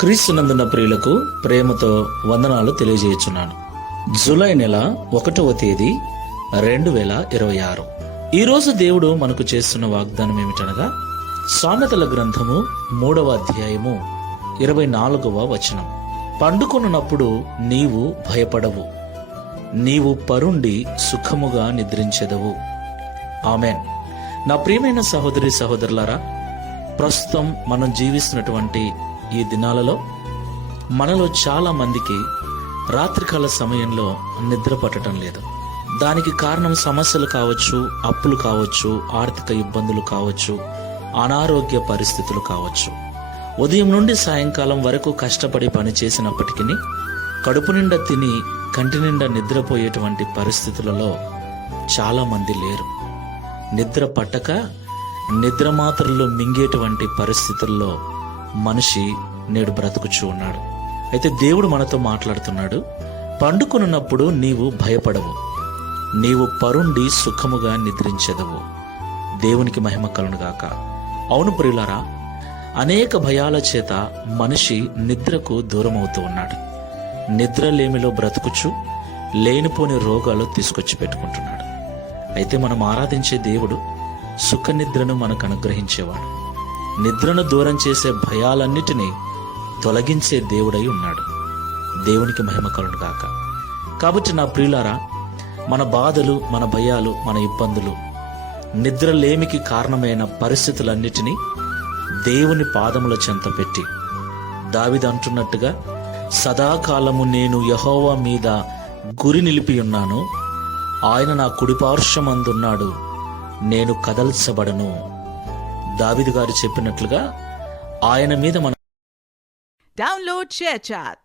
క్రీస్తునందున ప్రియులకు ప్రేమతో వందనాలు తెలియజేయుచున్నాను. జూలై నెల 1వ తేదీ 2026. ఈరోజు దేవుడు మనకు చేస్తున్న వాగ్దానం ఏమిటనగా సామెతల గ్రంథము 3వ అధ్యాయము 24వ వచనం. పండుకొనున్నప్పుడు నీవు భయపడవు, నీవు పరుండి సుఖముగా నిద్రించెదవు. ఆమెన్. నా ప్రియమైన సహోదరి సహోదరులారా, ప్రస్తుతం మనం జీవిస్తున్నటువంటి ఈ దినాలలో మనలో చాలా మందికి రాత్రికాల సమయంలో నిద్ర పట్టడం లేదు. దానికి కారణం సమస్యలు కావచ్చు, అప్పులు కావచ్చు, ఆర్థిక ఇబ్బందులు కావచ్చు, అనారోగ్య పరిస్థితులు కావచ్చు. ఉదయం నుండి సాయంకాలం వరకు కష్టపడి పని చేసినప్పటికీ కడుపు నిండా తిని కంటి నిండా నిద్రపోయేటువంటి పరిస్థితులలో చాలా మంది లేరు. నిద్ర పట్టక నిద్ర మాత్రలు మింగేటువంటి పరిస్థితుల్లో మనిషి నేడు బ్రతుకుచూ ఉన్నాడు. అయితే దేవుడు మనతో మాట్లాడుతున్నాడు. పండుకొనున్నప్పుడు నీవు భయపడవు, నీవు పరుండి సుఖముగా నిద్రించెదవు. దేవునికి మహిమ కలుగునుగాక. అవును ప్రియులారా, అనేక భయాల చేత మనిషి నిద్రకు దూరమవుతూ ఉన్నాడు. నిద్రలేమిలో బ్రతుకుచు లేనిపోని రోగాలు తీసుకొచ్చి పెట్టుకుంటున్నాడు. అయితే మనం ఆరాధించే దేవుడు సుఖ నిద్రను మనకు అనుగ్రహించేవాడు. నిద్రను దూరం చేసే భయాలన్నిటినీ తొలగించే దేవుడై ఉన్నాడు. దేవునికి మహిమ కలుగునుగాక. కాబట్టి నా ప్రియులారా, మన బాధలు, మన భయాలు, మన ఇబ్బందులు, నిద్రలేమికి కారణమైన పరిస్థితులన్నిటినీ దేవుని పాదముల చెంత పెట్టి దావీదు అంటున్నట్టుగా, సదాకాలము నేను యెహోవా మీద గురి నిలిపి ఉన్నాను, ఆయన నా కుడిపార్శ్వమందున్నాడు, నేను కదల్చబడను. దావీదు గారు చెప్పినట్లుగా ఆయన మీద మన Download ShareChat.